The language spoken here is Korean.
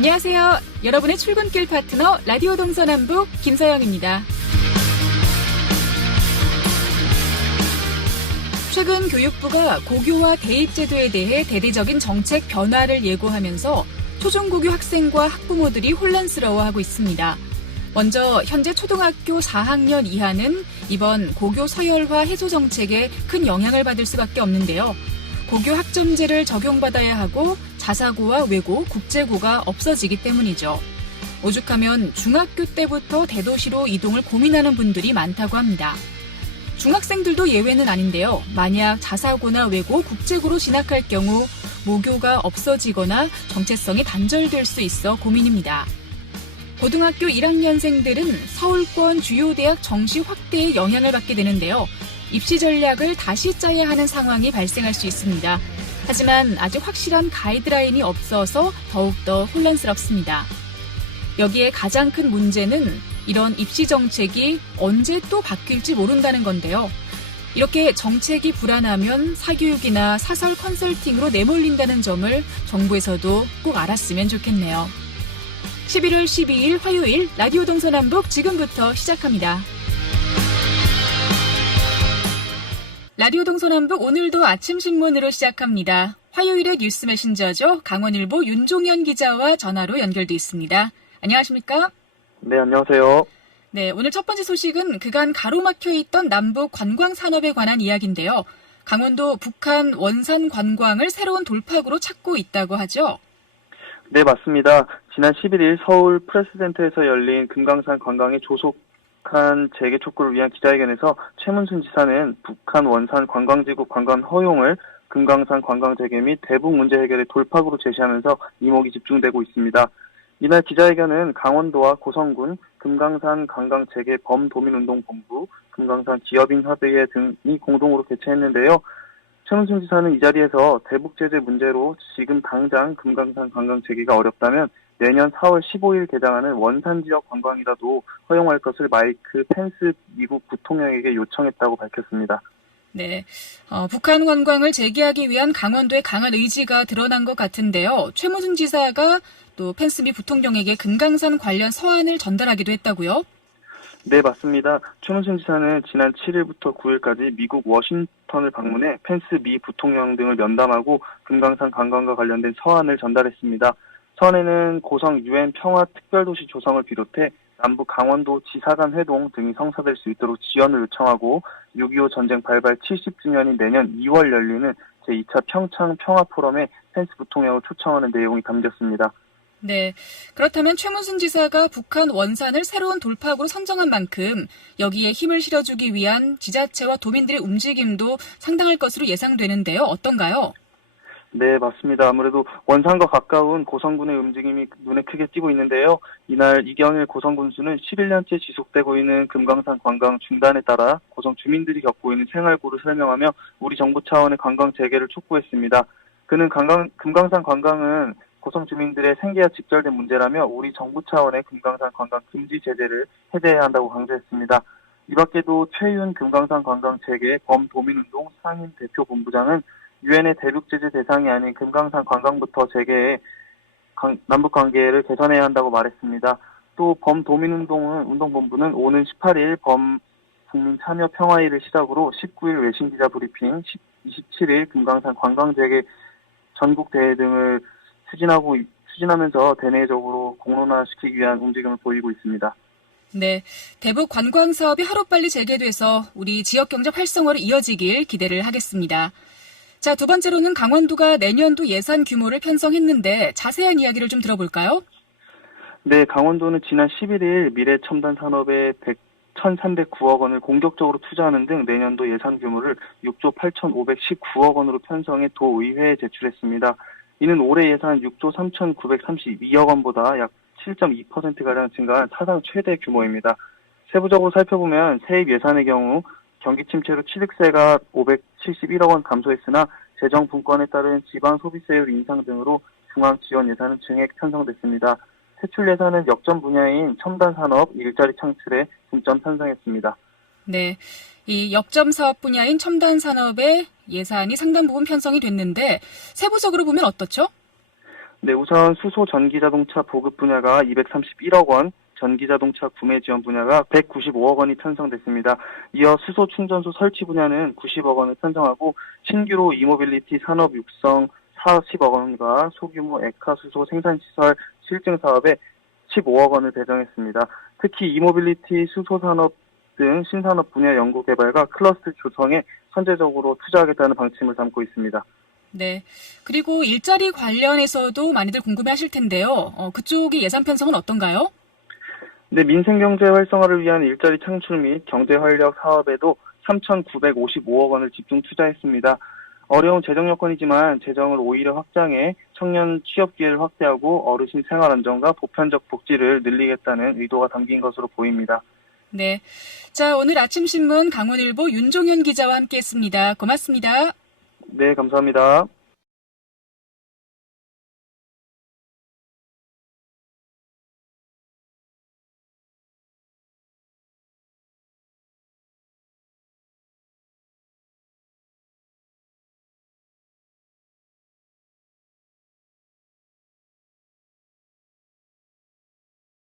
안녕하세요. 여러분의 출근길 파트너 라디오 동서남북 김서영입니다. 최근 교육부가 고교와 대입제도에 대해 대대적인 정책 변화를 예고하면서 초중고교 학생과 학부모들이 혼란스러워하고 있습니다. 먼저 현재 초등학교 4학년 이하는 이번 고교 서열화 해소 정책에 큰 영향을 받을 수밖에 없는데요. 고교 학점제를 적용받아야 하고 자사고와 외고, 국제고가 없어지기 때문이죠. 오죽하면 중학교 때부터 대도시로 이동을 고민하는 분들이 많다고 합니다. 중학생들도 예외는 아닌데요. 만약 자사고나 외고, 국제고로 진학할 경우 모교가 없어지거나 정체성이 단절될 수 있어 고민입니다. 고등학교 1학년생들은 서울권 주요 대학 정시 확대에 영향을 받게 되는데요. 입시 전략을 다시 짜야 하는 상황이 발생할 수 있습니다. 하지만 아직 확실한 가이드라인이 없어서 더욱더 혼란스럽습니다. 여기에 가장 큰 문제는 이런 입시 정책이 언제 또 바뀔지 모른다는 건데요. 이렇게 정책이 불안하면 사교육이나 사설 컨설팅으로 내몰린다는 점을 정부에서도 꼭 알았으면 좋겠네요. 11월 12일 화요일 라디오 동서남북 지금부터 시작합니다. 라디오 동서남북 오늘도 아침 신문으로 시작합니다. 화요일의 뉴스 메신저죠. 강원일보 윤종현 기자와 전화로 연결돼 있습니다. 안녕하십니까? 네, 안녕하세요. 네, 오늘 첫 번째 소식은 그간 가로막혀 있던 남북 관광 산업에 관한 이야기인데요. 강원도 북한 원산 관광을 새로운 돌파구로 찾고 있다고 하죠? 네, 맞습니다. 지난 11일 서울 프레스센터에서 열린 금강산 관광의 조속한 재개 촉구를 위한 기자회견에서 최문순 지사는 북한 원산 관광지구 관광 허용을 금강산 관광 재개 및 대북 문제 해결의 돌파구로 제시하면서 이목이 집중되고 있습니다. 이날 기자회견은 강원도와 고성군, 금강산 관광 재개 범도민운동본부, 금강산 기업인협의회 등이 공동으로 개최했는데요. 최문순 지사는 이 자리에서 대북 제재 문제로 지금 당장 금강산 관광 재개가 어렵다면 내년 4월 15일 개장하는 원산 지역 관광이라도 허용할 것을 마이크 펜스 미국 부통령에게 요청했다고 밝혔습니다. 네, 북한 관광을 재개하기 위한 강원도의 강한 의지가 드러난 것 같은데요. 최문순 지사가 또 펜스 미 부통령에게 금강산 관련 서한을 전달하기도 했다고요? 네, 맞습니다. 최문순 지사는 지난 7일부터 9일까지 미국 워싱턴을 방문해 펜스 미 부통령 등을 면담하고 금강산 관광과 관련된 서한을 전달했습니다. 서한에는 고성 UN 평화특별도시 조성을 비롯해 남북 강원도 지사간 회동 등이 성사될 수 있도록 지원을 요청하고 6.25 전쟁 발발 70주년인 내년 2월 열리는 제2차 평창 평화포럼에 펜스 부통령을 초청하는 내용이 담겼습니다. 네, 그렇다면 최문순 지사가 북한 원산을 새로운 돌파구로 선정한 만큼 여기에 힘을 실어주기 위한 지자체와 도민들의 움직임도 상당할 것으로 예상되는데요. 어떤가요? 네, 맞습니다. 아무래도 원산과 가까운 고성군의 움직임이 눈에 크게 띄고 있는데요. 이날 이경일 고성군수는 11년째 지속되고 있는 금강산 관광 중단에 따라 고성 주민들이 겪고 있는 생활고를 설명하며 우리 정부 차원의 관광 재개를 촉구했습니다. 그는 금강산 관광은 고성 주민들의 생계와 직결된 문제라며 우리 정부 차원의 금강산 관광 금지 제재를 해제해야 한다고 강조했습니다. 이 밖에도 최윤 금강산 관광 재개 범도민운동 상임 대표 본부장은 유엔의 대북 제재 대상이 아닌 금강산 관광부터 재개해 남북 관계를 개선해야 한다고 말했습니다. 또 범도민운동본부는 오는 18일 범국민 참여 평화일을 시작으로 19일 외신기자 브리핑, 27일 금강산 관광 재개 전국 대회 등을 추진하면서 대내적으로 공론화시키기 위한 움직임을 보이고 있습니다. 네, 대북 관광 사업이 하루빨리 재개돼서 우리 지역 경제 활성화로 이어지길 기대를 하겠습니다. 자, 두 번째로는 강원도가 내년도 예산 규모를 편성했는데 자세한 이야기를 좀 들어볼까요? 네, 강원도는 지난 11일 미래첨단 산업에 1,309억 원을 공격적으로 투자하는 등 내년도 예산 규모를 6조 8,519억 원으로 편성해 도의회에 제출했습니다. 이는 올해 예산 6조 3,932억 원보다 약 7.2%가량 증가한 사상 최대 규모입니다. 세부적으로 살펴보면 세입 예산의 경우 경기 침체로 취득세가 571억 원 감소했으나 재정 분권에 따른 지방 소비세율 인상 등으로 중앙 지원 예산은 증액 편성됐습니다. 세출 예산은 역점 분야인 첨단 산업, 일자리 창출에 중점 편성했습니다. 네, 이 역점 사업 분야인 첨단 산업의 예산이 상당 부분 편성이 됐는데 세부적으로 보면 어떻죠? 네, 우선 수소 전기자동차 보급 분야가 231억 원, 전기자동차 구매 지원 분야가 195억 원이 편성됐습니다. 이어 수소 충전소 설치 분야는 90억 원을 편성하고 신규로 이모빌리티 산업 육성 40억 원과 소규모 액화 수소 생산시설 실증 사업에 15억 원을 배정했습니다. 특히 이모빌리티, 수소산업 등 신산업 분야 연구개발과 클러스터 조성에 선제적으로 투자하겠다는 방침을 담고 있습니다. 네. 그리고 일자리 관련해서도 많이들 궁금해하실 텐데요. 그쪽의 예산 편성은 어떤가요? 네, 민생경제 활성화를 위한 일자리 창출 및 경제활력 사업에도 3,955억 원을 집중 투자했습니다. 어려운 재정 여건이지만 재정을 오히려 확장해 청년 취업 기회를 확대하고 어르신 생활 안정과 보편적 복지를 늘리겠다는 의도가 담긴 것으로 보입니다. 네. 자, 오늘 아침 신문 강원일보 윤종현 기자와 함께했습니다. 고맙습니다. 네, 감사합니다.